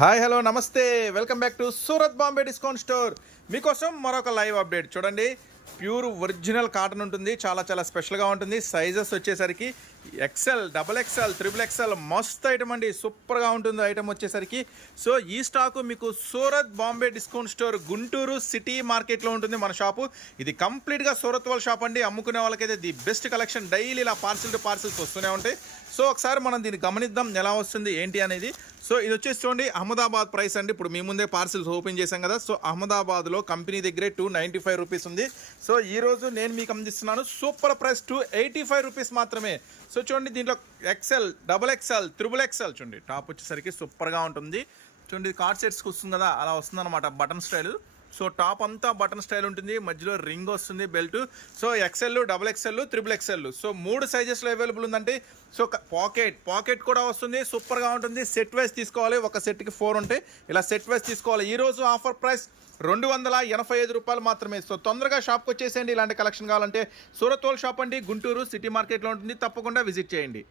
Hi hello నమస్తే welcome back to Surat Bombay discount store. మీకోసం మరొక లైవ్ అప్డేట్ చూడండి. ప్యూర్ ఒరిజినల్ కాటన్ ఉంటుంది, చాలా స్పెషల్గా ఉంటుంది. సైజెస్ వచ్చేసరికి XL, double XL, triple XL మస్త్ ఐటమ్ అండి, సూపర్గా ఉంటుంది ఐటమ్ వచ్చేసరికి. సో ఈ స్టాకు మీకు Surat Bombay discount store Guntur city మార్కెట్లో ఉంటుంది మన షాపు. ఇది కంప్లీట్గా సూరత్ వాళ్ళ షాప్ అండి. అమ్ముకునే వాళ్ళకైతే ది బెస్ట్ కలెక్షన్, డైలీ ఇలా పార్సిల్ టు పార్సిల్స్ వస్తూనే ఉంటాయి. సో ఒకసారి మనం దీన్ని గమనిద్దాం ఎలా వస్తుంది ఏంటి అనేది. సో ఇది వచ్చేసి చూడండి అహ్మదాబాద్ ప్రైస్ అండి. ఇప్పుడు మీ ముందే పార్సిల్స్ ఓపెన్ చేశాం కదా. సో అహ్మదాబాద్లో కంపెనీ దగ్గరే 295 రూపీస్ ఉంది. సో ఈరోజు నేను మీకు అందిస్తున్నాను సూపర్ ప్రైస్ 285 రూపీస్ మాత్రమే. సో చూడండి దీంట్లో XL, double XL, triple XL చూడండి. టాప్ వచ్చేసరికి సూపర్గా ఉంటుంది. చూడండి కార్డ్ సెట్స్కి వస్తుంది కదా, అలా వస్తుంది అనమాట బటన్ స్టైల్. సో టాప్ అంతా బటన్ స్టైల్ ఉంటుంది, మధ్యలో రింగ్ వస్తుంది, belt. So XL, double XL, triple XL. So 3 సైజెస్లో అవైలబుల్ ఉందంటే. సో పాకెట్ కూడా వస్తుంది, సూపర్గా ఉంటుంది. సెట్ వైజ్ తీసుకోవాలి, ఒక సెట్కి 4 ఉంటాయి. ఇలా సెట్ వైజ్ తీసుకోవాలి. ఈరోజు ఆఫర్ ప్రైస్ 285 రూపాయలు మాత్రమే. సో తొందరగా షాప్కి వచ్చేసేయండి. ఇలాంటి కలెక్షన్ కావాలంటే సూరత్ వాళ్ళ షాప్ అండి, గుంటూరు సిటీ మార్కెట్లో ఉంటుంది. తప్పకుండా విజిట్ చేయండి.